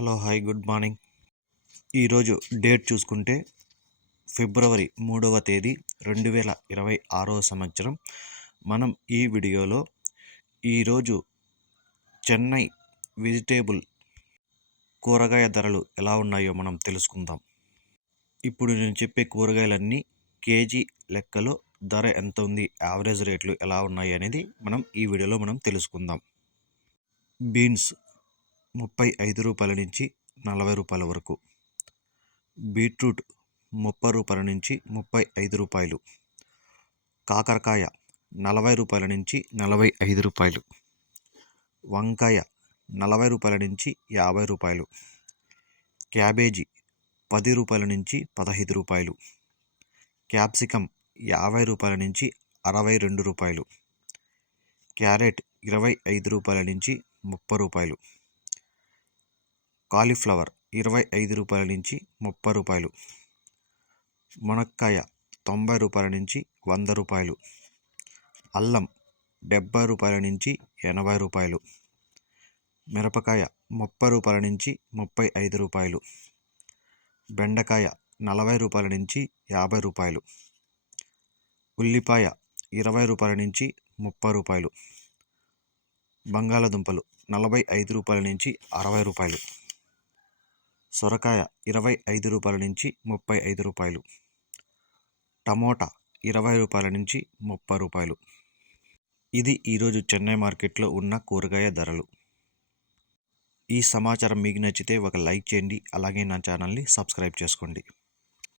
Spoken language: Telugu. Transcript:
Hello hi good morning. ఈరోజు డేట్ చూసుకుంటే ఫిబ్రవరి మూడవ తేదీ రెండు వేల ఇరవై ఆరవ సంవత్సరం. మనం ఈ వీడియోలో ఈరోజు చెన్నై వెజిటేబుల్ కూరగాయ ధరలు ఎలా ఉన్నాయో మనం తెలుసుకుందాం. ఇప్పుడు నేను చెప్పే కూరగాయలన్నీ కేజీ లెక్కలో ధర ఎంత ఉంది యావరేజ్ రేట్లు ఎలా ఉన్నాయి అనేది మనం ఈ వీడియోలో మనం తెలుసుకుందాం. బీన్స్ ముప్పై ఐదు రూపాయల నుంచి నలభై రూపాయల వరకు. బీట్రూట్ ముప్పై రూపాయల నుంచి ముప్పై ఐదు రూపాయలు. కాకరకాయ నలభై రూపాయల నుంచి నలభై ఐదు రూపాయలు. వంకాయ నలభై రూపాయల నుంచి యాభై రూపాయలు. క్యాబేజీ పది రూపాయల నుంచి పదహైదు రూపాయలు. క్యాప్సికమ్ యాభై రూపాయల నుంచి అరవై రెండు రూపాయలు. క్యారెట్ ఇరవై ఐదు రూపాయల నుంచి ముప్పై రూపాయలు. కాలీఫ్లవర్ ఇరవై ఐదు రూపాయల నుంచి ముప్పై రూపాయలు. మునక్కాయ తొంభై రూపాయల నుంచి వంద రూపాయలు. అల్లం డెబ్బై రూపాయల నుంచి ఎనభై రూపాయలు. మిరపకాయ ముప్పై రూపాయల నుంచి ముప్పై ఐదు రూపాయలు. బెండకాయ నలభై రూపాయల నుంచి యాభై రూపాయలు. ఉల్లిపాయ ఇరవై రూపాయల నుంచి ముప్పై రూపాయలు. బంగాళదుంపలు నలభై ఐదు రూపాయల నుంచి అరవై రూపాయలు. సొరకాయ ఇరవై ఐదు రూపాయల నుంచి ముప్పై ఐదు రూపాయలు. టమోటా ఇరవై రూపాయల నుంచి ముప్పై రూపాయలు. ఇది ఈరోజు చెన్నై మార్కెట్లో ఉన్న కూరగాయ ధరలు. ఈ సమాచారం మీకు నచ్చితే ఒక లైక్ చేయండి అలాగే నా ఛానల్ని సబ్స్క్రైబ్ చేసుకోండి.